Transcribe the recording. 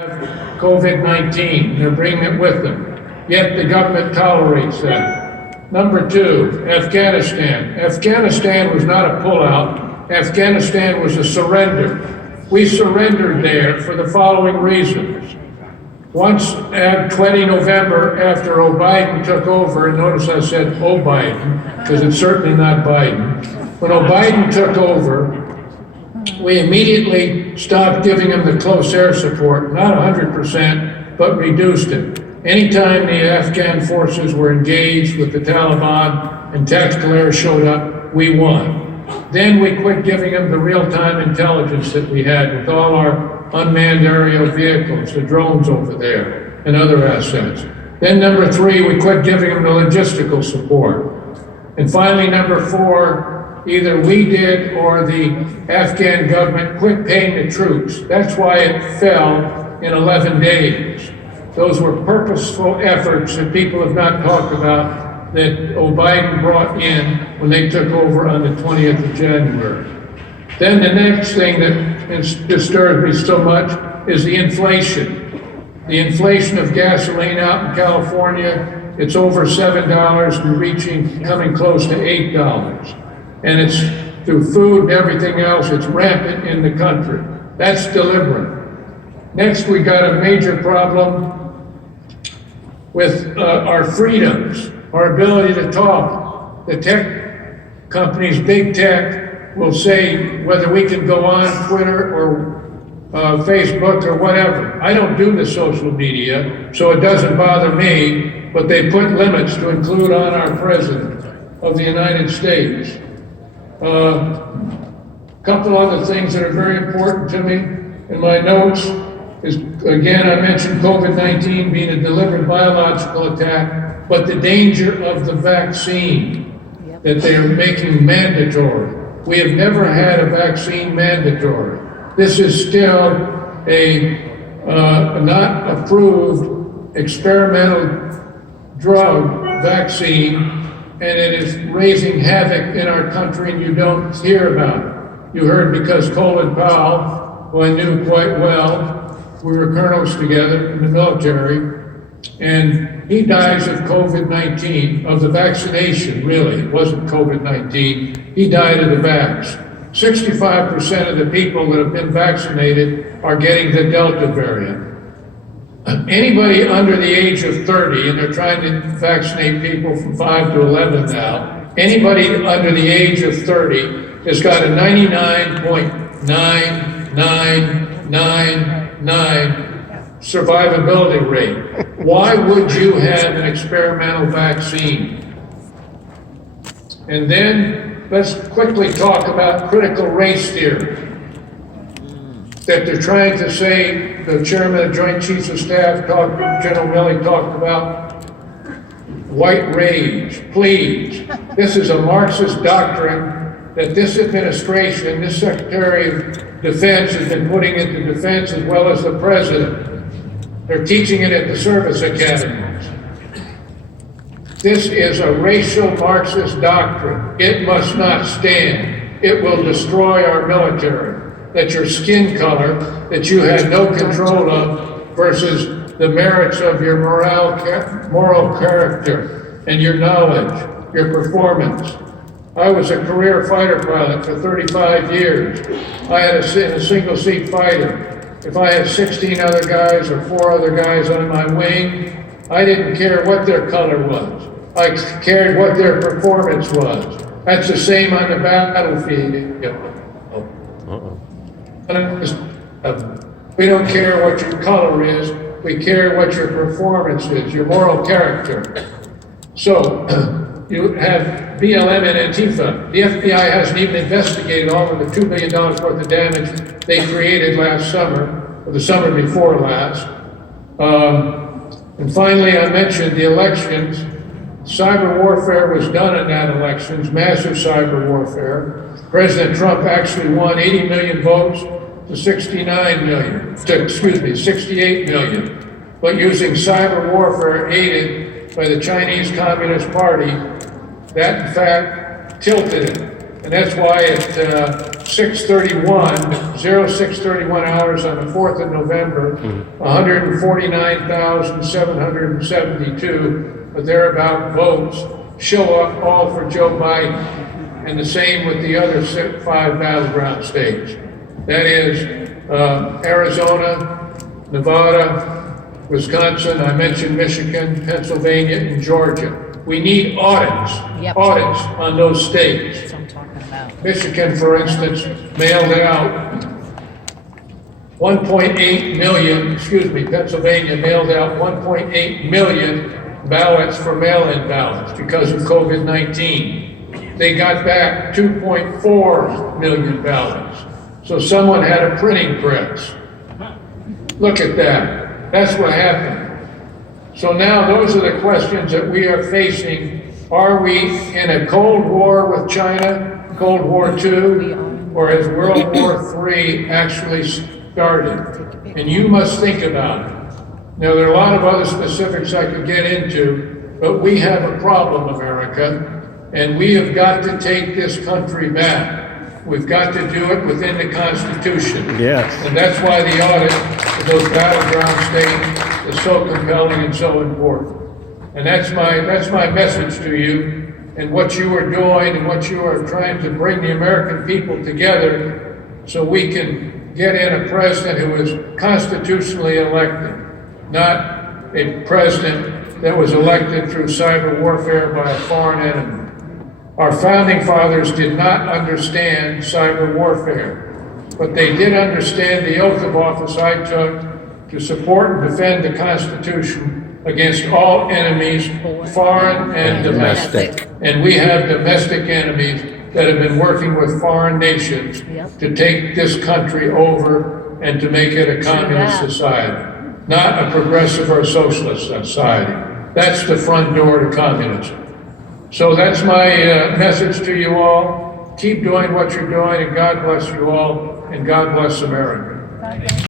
COVID-19. They're bringing it with them. Yet the government tolerates that. Number two, Afghanistan. Afghanistan was not a pullout. Afghanistan was a surrender. We surrendered there for the following reasons. Once at 20 November, after O'Biden took over, and notice I said O'Biden, because it's certainly not Biden. When O'Biden took over, we immediately stopped giving them the close air support, not 100%, but reduced it. Anytime the Afghan forces were engaged with the Taliban and tactical air showed up, we won. Then we quit giving them the real-time intelligence that we had with all our unmanned aerial vehicles, the drones over there, and other assets. Then number three, we quit giving them the logistical support. And finally, number four, either we did or the Afghan government quit paying the troops. That's why it fell in 11 days. Those were purposeful efforts that people have not talked about that O'Biden brought in when they took over on the 20th of January. Then the next thing that disturbs me so much is the inflation. The inflation of gasoline out in California, it's over $7 and coming close to $8. And it's through food and everything else, it's rampant in the country. That's deliberate. Next, we got a major problem with our freedoms, our ability to talk. The tech companies, big tech, will say whether we can go on Twitter or Facebook or whatever. I don't do the social media, so it doesn't bother me, but they put limits to include on our president of the United States. Couple other things that are very important to me in my notes is, again, I mentioned COVID-19 being a deliberate biological attack, but the danger of the vaccine that they are making mandatory. We have never had a vaccine mandatory. This is still a not approved experimental drug vaccine, and it is raising havoc in our country, and you don't hear about it. You heard because Colin Powell, who I knew quite well, we were colonels together in the military, and he dies of COVID-19, of the vaccination, really. It wasn't COVID-19. He died of the vax. 65% of the people that have been vaccinated are getting the Delta variant. Anybody under the age of 30, and they're trying to vaccinate people from 5 to 11 now, anybody under the age of 30 has got a 99.9999 survivability rate. Why would you have an experimental vaccine? And then let's quickly talk about critical race theory. That they're trying to say, the chairman of the Joint Chiefs of Staff, General Milley, talked about white rage. Please, this is a Marxist doctrine that this administration, this Secretary of Defense has been putting into defense as well as the president. They're teaching it at the service academies. This is a racial Marxist doctrine. It must not stand. It will destroy our military. That your skin color, that you had no control of, versus the merits of your moral character and your knowledge, your performance. I was a career fighter pilot for 35 years. I had a single seat fighter. If I had 16 other guys or 4 other guys on my wing, I didn't care what their color was. I cared what their performance was. That's the same on the battlefield. We don't care what your color is. We care what your performance is, your moral character. So you have BLM and Antifa. The FBI hasn't even investigated all of the $2 billion worth of damage they created last summer, or the summer before last. And finally, I mentioned the elections. Cyber warfare was done in that elections, massive cyber warfare. President Trump actually won 80 million votes to 68 million, but using cyber warfare aided by the Chinese Communist Party, that in fact tilted it. And that's why at 0631 hours on the 4th of November, 149,772 or thereabout votes show up all for Joe Biden, and the same with the other 5 battleground states. That is Arizona, Nevada, Wisconsin, I mentioned Michigan, Pennsylvania, and Georgia. We need audits, audits on those states. That's what I'm talking about. Michigan, for instance, mailed out 1.8 million, Pennsylvania mailed out 1.8 million ballots for mail-in ballots because of COVID-19. They got back 2.4 million ballots. So someone had a printing press. Look at that. That's what happened. So now those are the questions that we are facing. Are we in a Cold War with China, Cold War II, or has World War III actually started? And you must think about it. Now, there are a lot of other specifics I could get into, but we have a problem, America, and we have got to take this country back. We've got to do it within the Constitution. Yes. And that's why the audit of those battleground states is so compelling and so important. And that's my message to you, and what you are doing and what you are trying to bring the American people together so we can get in a president who is constitutionally elected, not a president that was elected through cyber warfare by a foreign enemy. Our founding fathers did not understand cyber warfare, but they did understand the oath of office I took to support and defend the Constitution against all enemies, foreign and domestic. And we have domestic enemies that have been working with foreign nations to take this country over and to make it a communist society, not a progressive or socialist society. That's the front door to communism. So that's my message to you all. Keep doing what you're doing, and God bless you all, and God bless America.